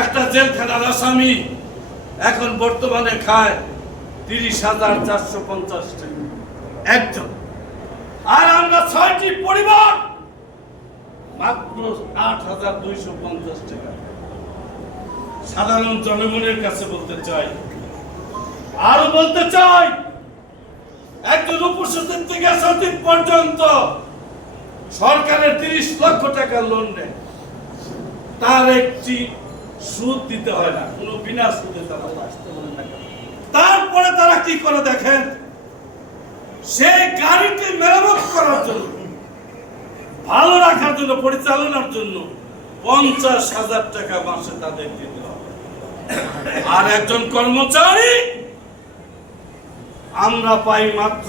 একটা জেলখানার আসামি এখন বর্তমানে খায় 30,450 টাকা একজন, আর আমরা 6টি পরিবার মাত্র 8,250 টাকা। সাধারণ জনগণের কাছে বলতে চাই, আরো বলতে চাই, একজন উপসচিব থেকে সচিব পর্যন্ত সরকারের 30 লক্ষ টাকা লোন নেয়, তার একটি সুদ দিতে হয় না, কোনো বিনা সুদে তারা আসতে বলেন না। তারপরে তারা কি করে দেখেন, সেই গাড়িটি মেরামত করার জন্য, ভালো রাখার জন্য, পরিচালনার জন্য 50,000 টাকা মাসে তাদের দিতে হবে। আর একজন কর্মচারী আমরা পাই মাত্র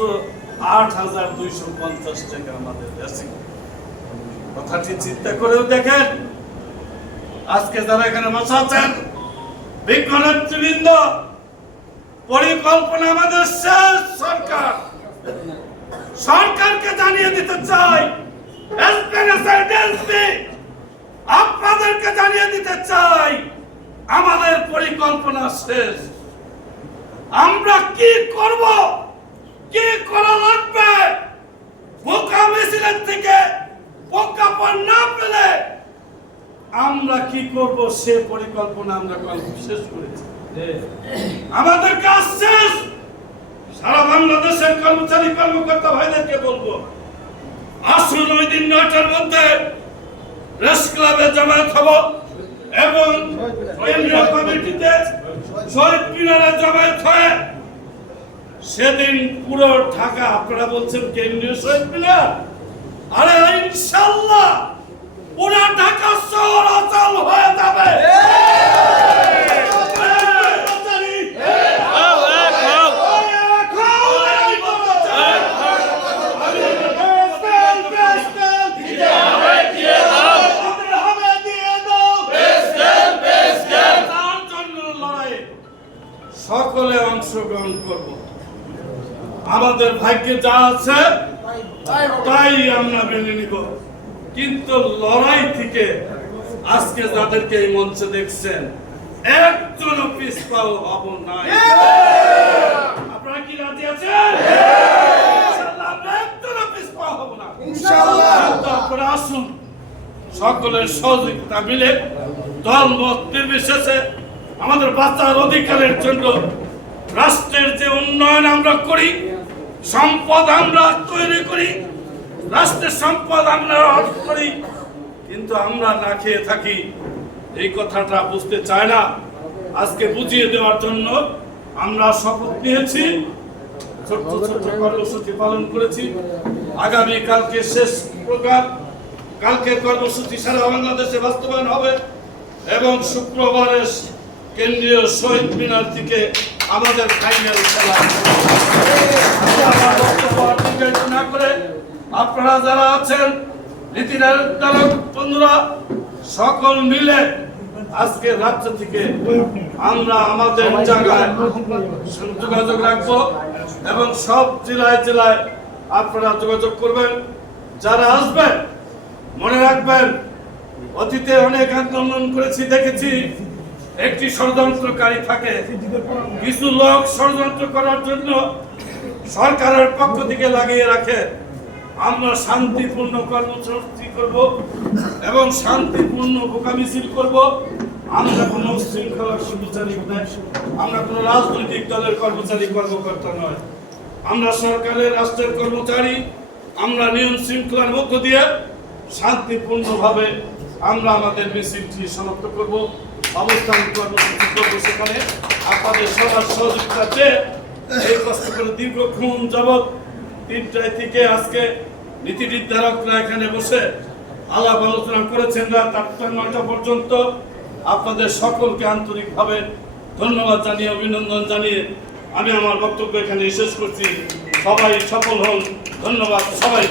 8,250 টাকা আমাদের দেশে। কথাটি চিন্তা করেও দেখেন, আজকে যারা এখানে বসে আছেন বিজ্ঞ নেতৃবৃন্দ, পরিকল্পনা আমাদের শেষ। সরকারকে জানিয়ে দিতে চাই, আপনাদেরকে জানিয়ে দিতে চাই, আমাদের পরিকল্পনা শেষ। আমরা কি করব, কি করা লাগবে, বোকা মিছিলের থেকে প্রজ্ঞাপন না পেলে আমরা কি করব, সে পরিকল্পনা আমরা শেষ করেছি। আমাদের কাজ শেষ। সারা বাংলাদেশের কর্মচারী কর্মকর্তা ভাইদেরকে বলবো, আসুন ওই দিন 9টার মধ্যে প্রেস ক্লাবে জমায়েত হব এবং কেন্দ্রীয় কমিটিতে শহীদ মিনারে জমায়েত হয়ে সেদিন পুরো ঢাকা, আপনারা বলছেন কেন্দ্রীয় শহীদ মিনার, আরে ইনশাআল্লাহ পুরো ঢাকা শহর অচল হয়ে যাবে। সকলে অংশগ্রহণ করব। আমাদের ভাগ্যে যা আছে তাই আমরা মেনে নিব, কিন্তু লড়াই থেকে আজকে যাদেরকে এই মঞ্চে দেখছেন একজন পিছপাও হব না। আপনারা কি রাজি আছেন? ইনশাআল্লাহ আমরা একজন পিছপাও হব না ইনশাআল্লাহ। আপনারা আসুন, সকলের সহযোগিতা মিলে দল মত নির্বিশেষে আমাদের বাঁচার অধিকারের জন্য রাষ্ট্রের যে উন্নয়ন আমরা করি, সম্পদ আমরা তৈরি করি, রাষ্ট্রের সম্পদ আমরা অর্জন করি, কিন্তু আমরা না খেয়ে থাকি, এই কথাটা বুঝতে চায় না। আজকে বুঝিয়ে দেওয়ার জন্য আমরা শপথ নিয়েছি, ছোট্ট ছোট্ট কর্মসূচি পালন করেছি। আগামী কালকে শেষ প্রোগ্রাম, কালকে কর্মসূচি সারা বাংলাদেশে বাস্তবায়ন হবে এবং শুক্রবারে কেন্দ্রীয় শহীদ মিনার থেকে আমাদের ফাইনাল খেলা। না করে আপনারা যারা আছেন নীতি নির্ধারক বন্ধুরা, সকল মিলে আজকে রাজ্য থেকে আমরা আমাদের জায়গায় যোগাযোগ রাখবো এবং সব জেলায় জেলায় আপনারা যোগাযোগ করবেন। যারা আসবেন মনে রাখবেন, অতীতে অনেক আন্দোলন করেছি, দেখেছি একটি ষড়যন্ত্রকারী থাকে, কিছু লোক ষড়যন্ত্র করার জন্য সরকারের পক্ষ থেকে লাগিয়ে রাখে। আমরা শান্তিপূর্ণ কর্মসূচি করব এবং শান্তিপূর্ণ বোকা মিছিল করব। আমরা কোনো শৃঙ্খলা কর্মচারী নয়, আমরা কোনো রাজনৈতিক দলের কর্মচারী কর্মকর্তা নয়, আমরা সরকারের রাষ্ট্রের কর্মচারী। আমরা নিয়ম শৃঙ্খলার মধ্য দিয়ে শান্তিপূর্ণভাবে আমরা আমাদের মিছিলটি সমাপ্ত করব, অবস্থান কর্মসূচি করব। সেখানে আপনাদের সবার সহযোগিতা চেয়ে এই কষ্ট করে দীর্ঘক্ষণ যাবৎ 3টায় থেকে আজকে নীতি নির্ধারকরা এখানে বসে আলাপ আলোচনা করেছেন রাত 8টা 9টা পর্যন্ত। আপনাদের সকলকে আন্তরিকভাবে ধন্যবাদ জানিয়ে, অভিনন্দন জানিয়ে আমি আমার বক্তব্য এখানে শেষ করছি। সবাই সফল হন। ধন্যবাদ সবাই।